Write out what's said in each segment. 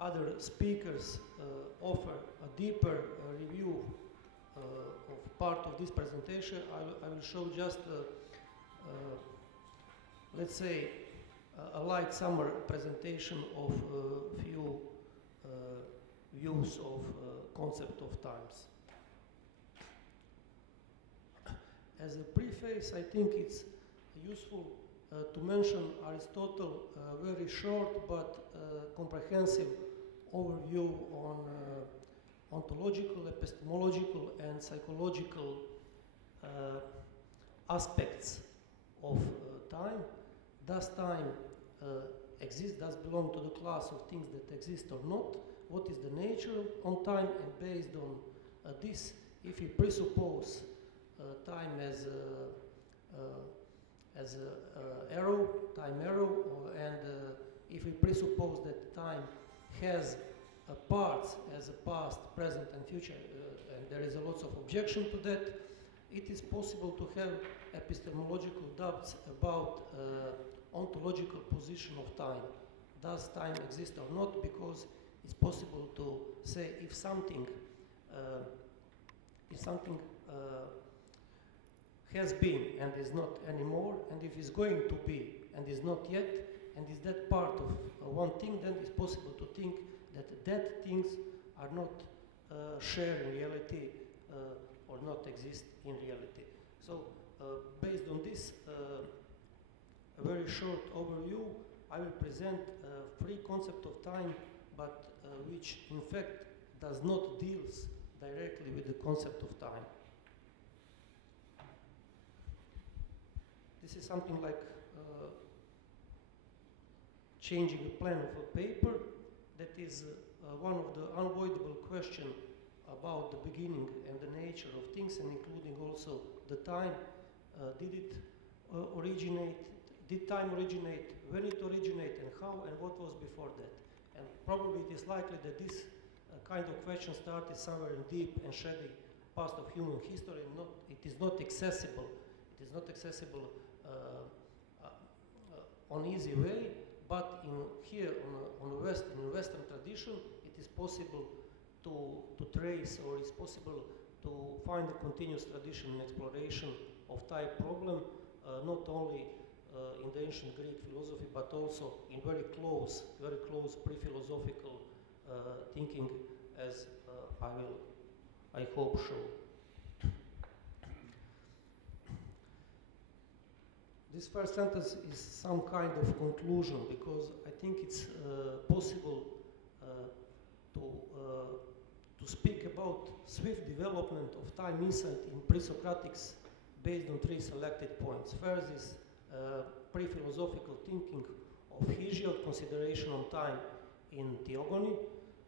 other speakers offer a deeper review of part of this presentation, I will show just, let's say, a light summary presentation of few views of concept of times. As a preface, I think it's useful to mention Aristotle very short but comprehensive overview on ontological, epistemological, and psychological aspects of time. Does time exist, does belong to the class of things that exist or not? What is the nature of time? And based on this, if we presuppose time as arrow, time arrow, and if we presuppose that time has parts as a past, present, and future, and there is a lot of objection to that, it is possible to have epistemological doubts about ontological position of time. Does time exist or not? Because it's possible to say if something has been and is not anymore, and if it's going to be and is not yet, and is that part of one thing, then it's possible to think that things are not shared in reality or not exist in reality. So based on this a very short overview, I will present a free concept of time, but which in fact does not deals directly with the concept of time. This is something like changing a plan of a paper. That is one of the unavoidable questions about the beginning and the nature of things, and including also the time. Did it originate? Did time originate? When it originated, and how? And what was before that? And probably it is likely that this kind of question started somewhere in deep and shady past of human history. It is not accessible. It is not accessible on easy way. But here in the Western tradition, it is possible to trace, or it's possible to find a continuous tradition in exploration of type problem, not only in the ancient Greek philosophy, but also in very close pre-philosophical thinking, as I hope, show. This first sentence is some kind of conclusion, because I think it's possible to speak about swift development of time insight in Presocratics based on three selected points. First is pre-philosophical thinking of Hesiod, consideration on time in Theogony.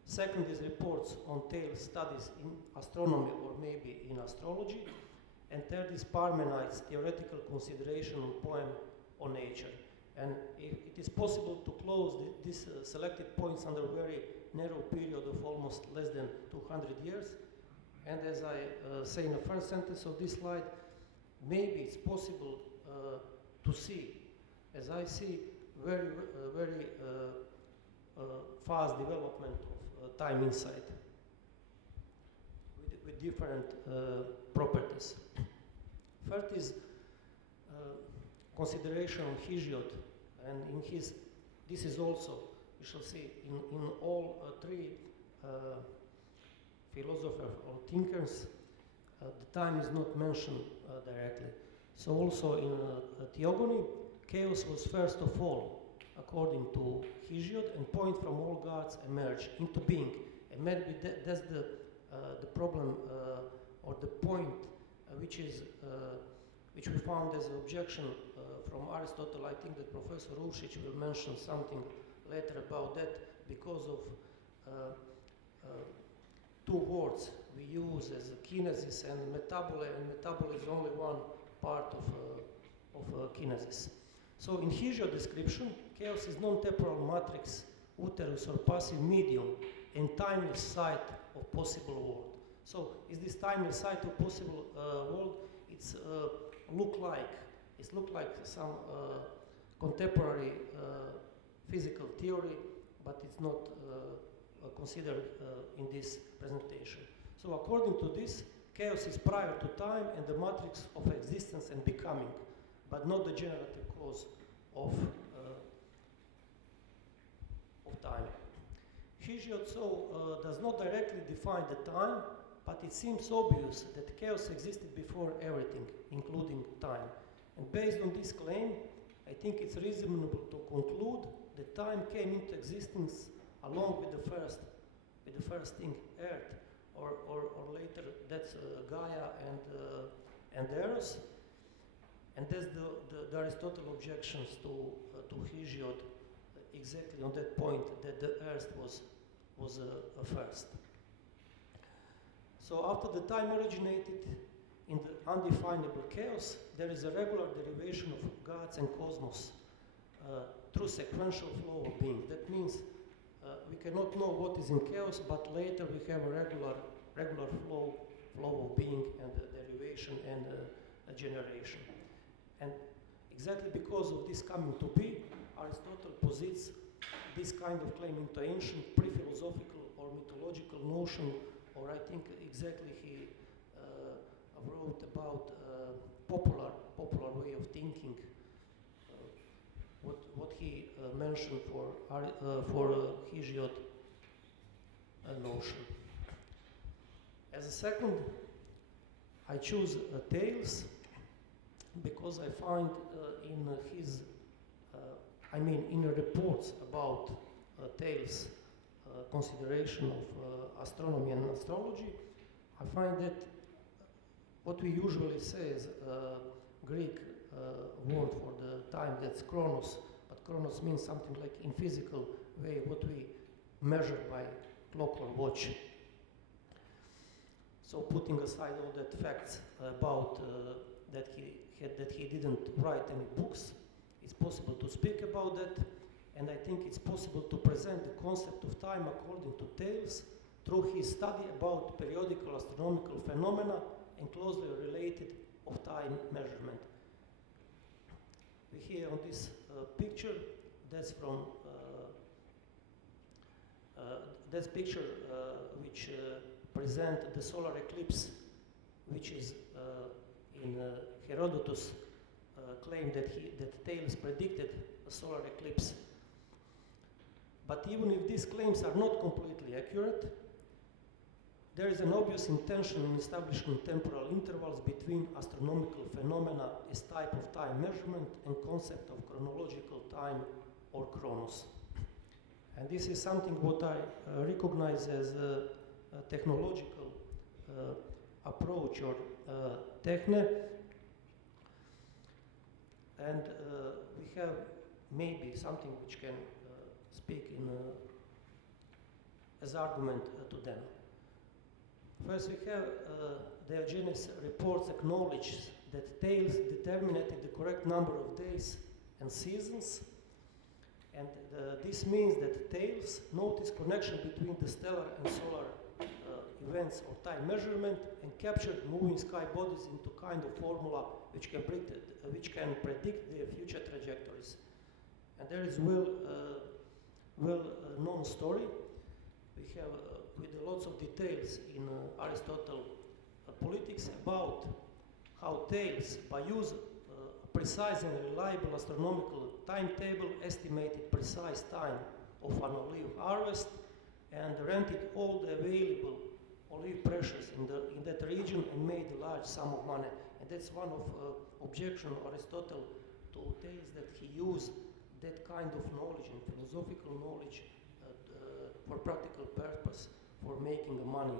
Second is reports on Thales studies in astronomy or maybe in astrology. And third is Parmenides' theoretical consideration on poem on nature. And it is possible to close these selected points under a very narrow period of almost less than 200 years. And as I say in the first sentence of this slide, maybe it's possible to see, as I see, very fast development of time insight with different properties. First is consideration of Hesiod, and in his, this is also, we shall see, in all three philosophers or thinkers, the time is not mentioned directly. So also in Theogony, chaos was first of all, according to Hesiod, and point from all gods emerged into being. And maybe that's the problem or the point which we found as an objection from Aristotle. I think that Professor Rušić will mention something later about that, because of two words we use as kinesis and metabole, and metabole is only one part of kinesis. So in Hesiod's description, chaos is non-temporal matrix, uterus or passive medium, and timeless site of possible world. So is this timeless site of possible world? It's look like some contemporary physical theory, but it's not consider in this presentation. So according to this, chaos is prior to time and the matrix of existence and becoming, but not the generative cause of time. Hesiod does not directly define the time, but it seems obvious that chaos existed before everything, including time. And based on this claim, I think it's reasonable to conclude that time came into existence along with the first thing, Earth, or later that's Gaia and Eros. And that's the Aristotle objections to Hesiod exactly on that point, that the Earth was first. So after the time originated in the undefinable chaos, there is a regular derivation of gods and cosmos through sequential flow of being. That means we cannot know what is in chaos, but later we have a regular flow of being and derivation and generation. And exactly because of this coming to be, Aristotle posits this kind of claim into ancient pre-philosophical or mythological notion, or I think exactly he wrote about popular way of thinking, what he mentioned for Hesiod notion. As a second, I choose Thales because I find in his, in reports about Thales' consideration of astronomy and astrology, I find that what we usually say is Greek word for the time, that's kρόνος, but kρόνος means something like in physical way what we measure by clock or watch. So putting aside all that facts about that he didn't write any books, it's possible to speak about that, and I think it's possible to present the concept of time according to Thales through his study about periodical astronomical phenomena and closely related of time measurement. We here on this picture, that's from that's picture which present the solar eclipse, which is in Herodotus claimed that Thales predicted a solar eclipse. But even if these claims are not completely accurate, there is an obvious intention in establishing temporal intervals between astronomical phenomena as type of time measurement and concept of chronological time or kρόνος. And this is something what I recognize as a technological approach or tέχνη. And we have maybe something which can speak in as argument to them. First, we have Diogenes reports acknowledges that Thales determined the correct number of days and seasons, and this means that Thales noticed connection between the stellar and solar events or time measurement and captured moving sky bodies into kind of formula which can predict their future trajectories. And there is well-known story. We have with lots of details in Aristotle Politics about how Thales, by use precise and reliable astronomical timetable, estimated precise time of an olive harvest and rented all the available olive pressures in that region and made a large sum of money. And that's one of objection of Aristotle to Thales, that he used that kind of knowledge and philosophical knowledge for practical purpose, for making money.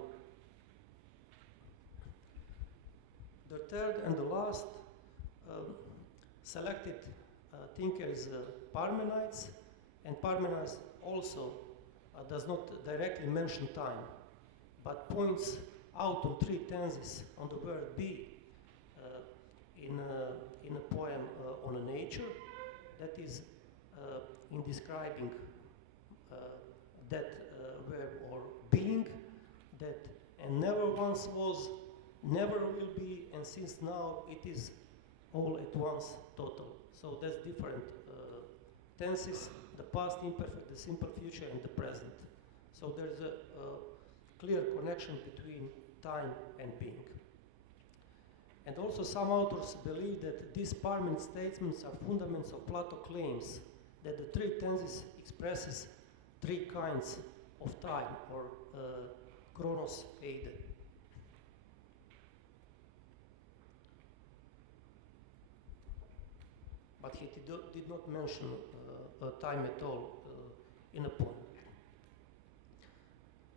The third and the last selected thinker is Parmenides, and Parmenides also does not directly mention time, but points out on three tenses on the word be in a poem on nature, that is in describing that verb or being, that and never once was, never will be, and since now it is all at once total. So that's different tenses, the past imperfect, the simple future, and the present. So there's a clear connection between time and being. And also some authors believe that these Parmenides statements are fundaments of Plato's claims that the three tenses expresses three kinds of time, or kρόνος, shady. But he did not mention time at all in a poem.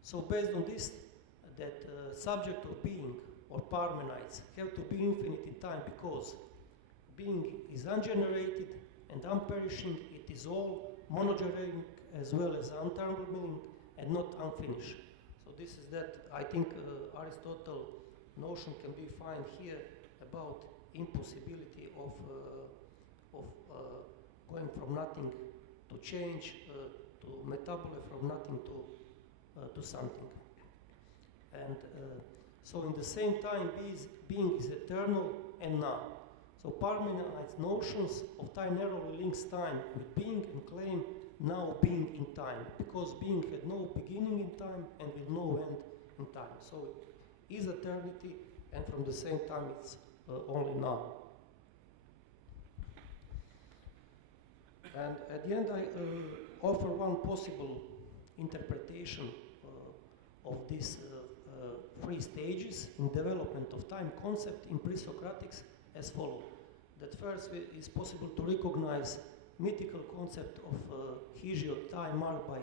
So based on this, that subject of being, or Parmenides, have to be infinite in time because being is ungenerated and unperishing, it is all monogeneric as well as unterminable and not unfinished. So this is that, I think Aristotle notion can be found here about impossibility of going from nothing to change, to metabole from nothing to something. And so in the same time, being is eternal and now. So Parmenides' notions of time narrowly links time with being and claim now being in time, because being had no beginning in time and with no end in time. So it is eternity, and from the same time it's only now. And at the end, I offer one possible interpretation of these three stages in development of time concept in Presocratics as follows. That first is possible to recognize mythical concept of Hesiod, time marked by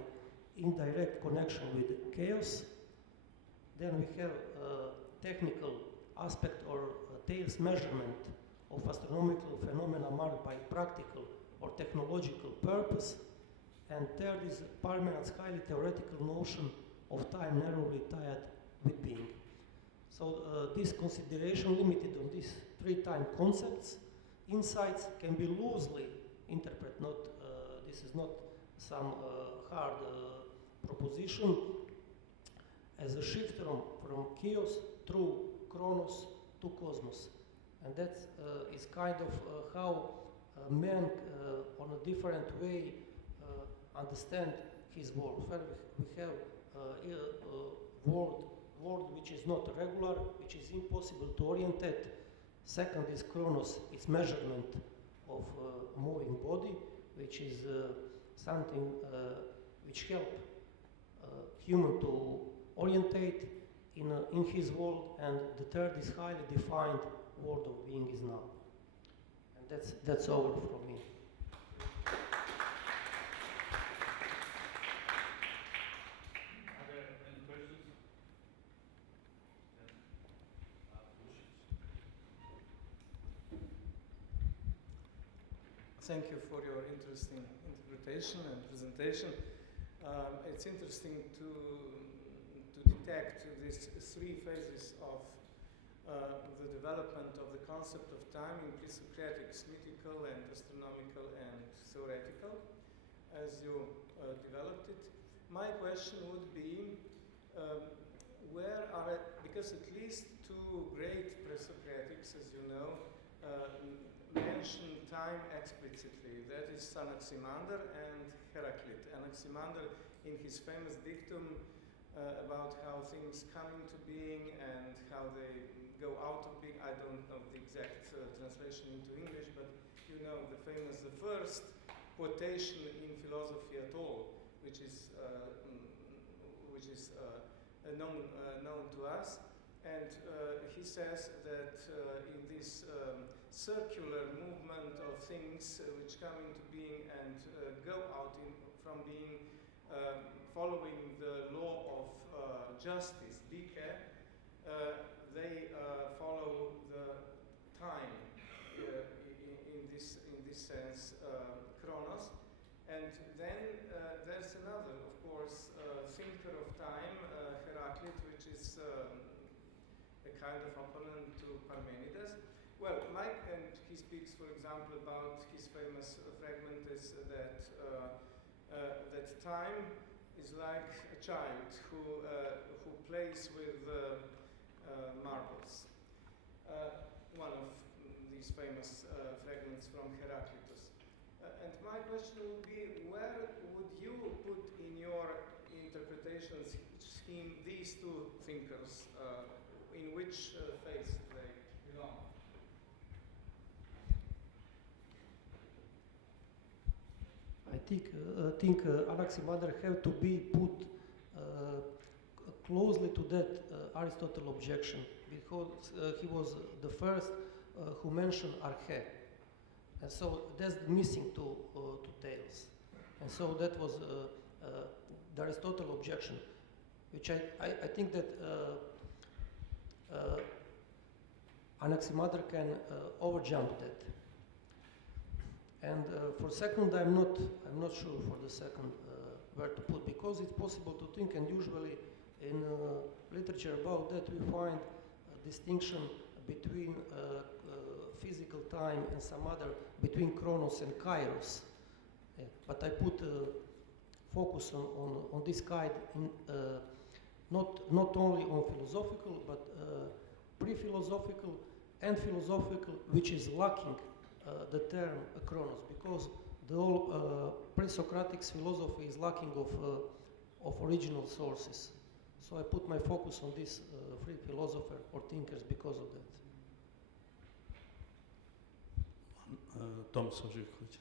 indirect connection with chaos. Then we have technical aspect or Thales measurement of astronomical phenomena marked by practical or technological purpose. And third is Parmenides' highly theoretical notion of time narrowly tied with being. So this consideration limited on these three time concepts. Insights can be loosely interpreted, this is not some hard proposition, as a shift from chaos through kρόνος to cosmos. And that is kind of how man on a different way understand his world. First we have world which is not regular, which is impossible to orientate. Second is kρόνος, it's measurement of moving body, which is something which help human to orientate in his world. And the third is highly defined world of being is now. And that's over from me. Thank you for your interesting interpretation and presentation. It's interesting to detect these three phases of the development of the concept of time in Presocratics, mythical and astronomical and theoretical, as you developed it. My question would be, where are, because at least two great Presocratics, as you know, mention time explicitly. That is Anaximander and Heraclit. Anaximander, in his famous dictum about how things come into being and how they go out of being, I don't know the exact translation into English, but you know the first quotation in philosophy at all, which is known to us. And he says that in this circular movement of things which come into being and go out from being, following the law of justice, dike, they follow the time in this sense, kρόνος. And then there's another, of course, thinker of time, Heraclit, which is a kind of opponent to Parmenides. Well, and he speaks, for example, about his famous fragment is that that time is like a child who plays with marbles. One of these famous fragments from Heraclitus. And my question would be, where would you put in your interpretation esteem these two thinkers, in which phase they belong? I think Anaximander have to be put closely to that Aristotle objection, because he was the first who mentioned arche, and so that's missing to Thales, and so that was the Aristotle objection, which I think that Anaximander can overjump that. And for second, I'm not sure for the second where to put, because it's possible to think, and usually in literature about that we find a distinction between physical time and some other, between kроnos and kairos. Yeah. But I put focus on this kind, in, not only on philosophical, but pre-philosophical and philosophical, which is lacking the term kроnos, because the whole Presocratic philosophy is lacking of original sources. So I put my focus on this free philosopher or thinkers because of that. Tonći Kokić.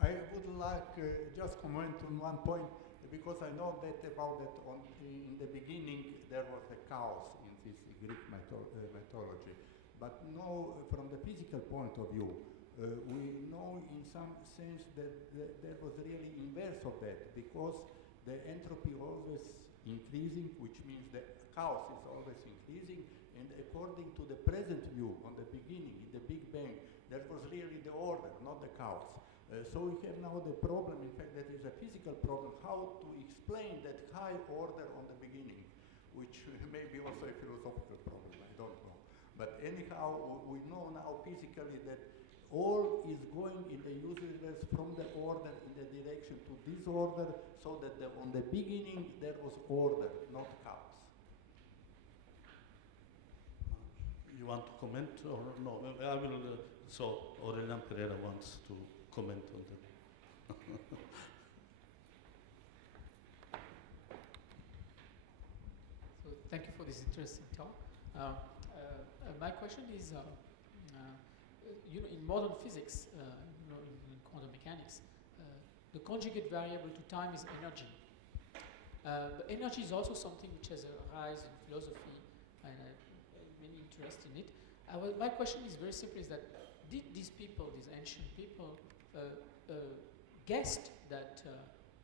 I would like just comment on one point, because I know that about that in the beginning there was a chaos in this Greek mythology. But now, from the physical point of view, we know in some sense that there was really inverse of that, because the entropy always increasing, which means the chaos is always increasing, and according to the present view on the beginning, in the Big Bang, that was really the order, not the chaos. So we have now the problem, in fact, that is a physical problem, how to explain that high order on the beginning, which may be also a philosophical problem, I don't know. But anyhow, we know now physically that all is going in the universe from the order in the direction to disorder, so that on the beginning there was order, not chaos. You want to comment or no? I will. So Aurelian Pereira wants to comment on that. So thank you for this interesting talk. My question is, in modern physics, in quantum mechanics, the conjugate variable to time is energy. But energy is also something which has a rise in philosophy, and I'm many interest in it. My question is very simple: is that did these people, these ancient people, guessed that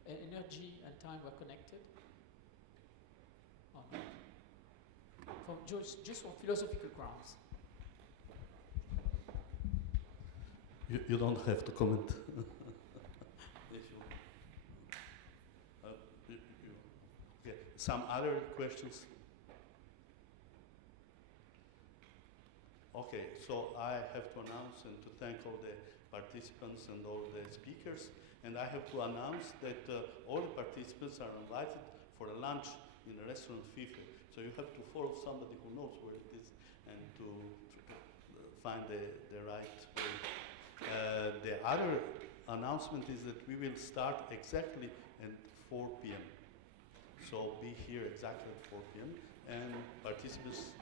energy and time were connected? Or not? Just on philosophical grounds. You don't have to comment. Okay. Some other questions? Okay, so I have to announce and to thank all the participants and all the speakers. And I have to announce that all the participants are invited for a lunch in a restaurant FIFA. So you have to follow somebody who knows where it is and to find the right way. The other announcement is that we will start exactly at 4 p.m. So be here exactly at 4 p.m. and participants